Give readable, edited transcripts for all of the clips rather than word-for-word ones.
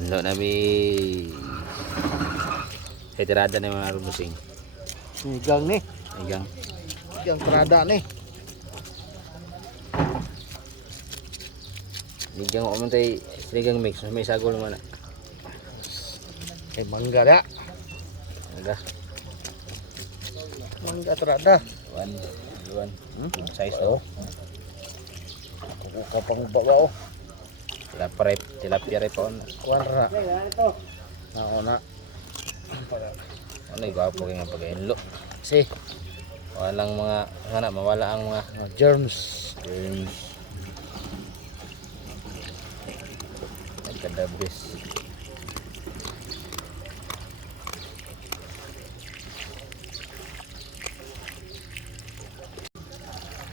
Hinlo na mi. Heterada na mga rubusing. Igang ni. Igang. Igang trada ni. Igang o man tay sinigang mix. May sagol naman na. Ay mangga da. Aga. Mangga trada. Luan. Size daw. Kuku kapang bawa oh. Tilapia rep on. Kuara. Naona. Ano gwapo kay nga pag-inlo. Si Walang mga ngana mawala ang mga germs. germs. Kadabis.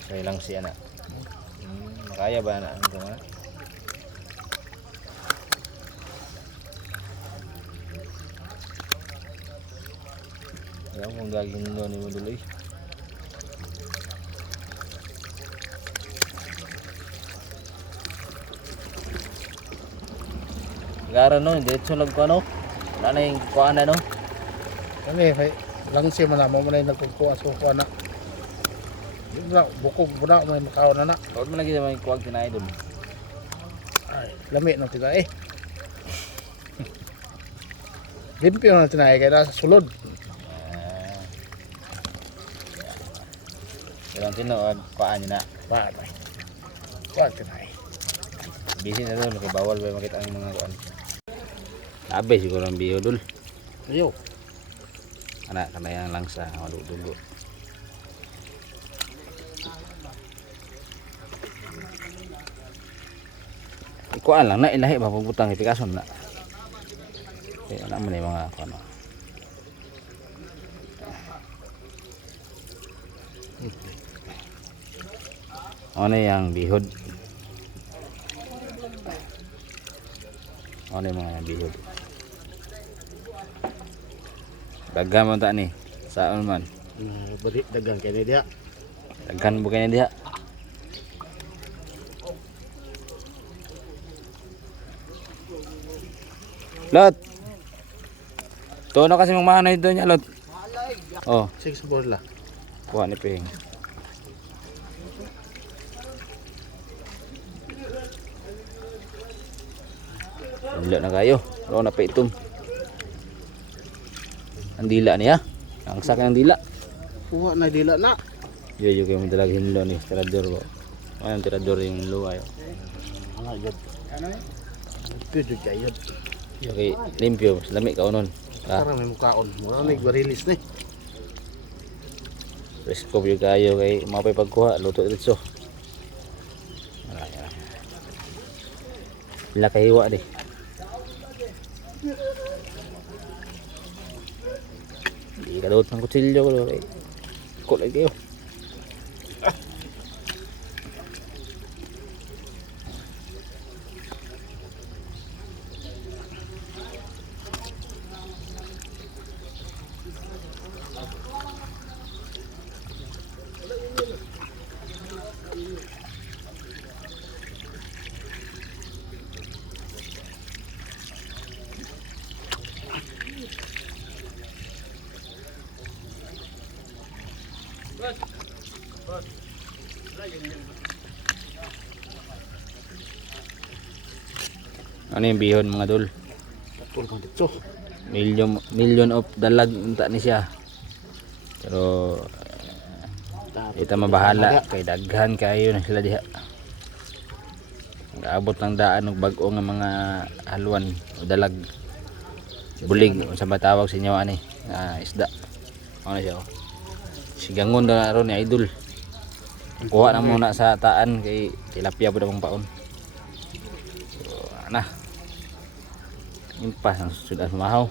Kaya lang siya na. Makaya ba na ang mga? Ayaw kung gagawin doon ni mo duloy. Gara no, diretso lang ko ano. Wala na yung kuhaan na no. Kani may lang siya man mo man nagkukuha sa kuana. Bra bukog bra may makaw na na. Huwag mo lagi sa mga kuwag tinay doon. Ay, lami nang tinay. Limpyo na tinay kaya nasa sulod. Kailang tinuod, kuhaan nyo na. Ba tay. Kuan tinay. Busy na doon, bawal ba makita ang mga kuhaan. Abe siguro ang biyo dul. Ayo. Anak kana yang langsa, madudugo. Kuhaan lang na ilahi ba pagbutang ipikason na. Eh ana man yung mga kuano. Ano yang bihod? Ano yung mga bihod? Daghan man ta ni. Saan man? Bari dagang kay dia. Daghan mo kaya diha. Lot. Tono kasi mong manoy doon niya, Lot. Oh, 6 bola. kuha ni Ping. Hinlo na kayo. Wala na pa itom. Ang dila niya. Ang sakit ng dila. Kuha na dila na. Yo kayo mo talaga hinlo ni tirador ko. Ayun tirador yung hinlo ayo. Ano yun? Pwede kayod. Okay, limpyo. Lami ka unon. Para may mukaon. Mura may barilis ni. Presko yung kayo kay mapay pagkuha. Luto dito. Wala kahiwa di. Hindi ka daot ng kutsilyo ko. Kulay kayo. Ano yung bihon mga dul? Tulong dito. Million of dalag unta ni siya. Pero ita mabahala kay daghan kayo na sila diha. Gaabot ng daan og bag-o nga mga halwan o dalag. Bulig sa matawag sa inyo ani isda. Ano siya? Sigangon na ron ni idol. Kuha na muna sa taan kay tilapia pud akong paon. So ana. Impas ang sudah sumahaw.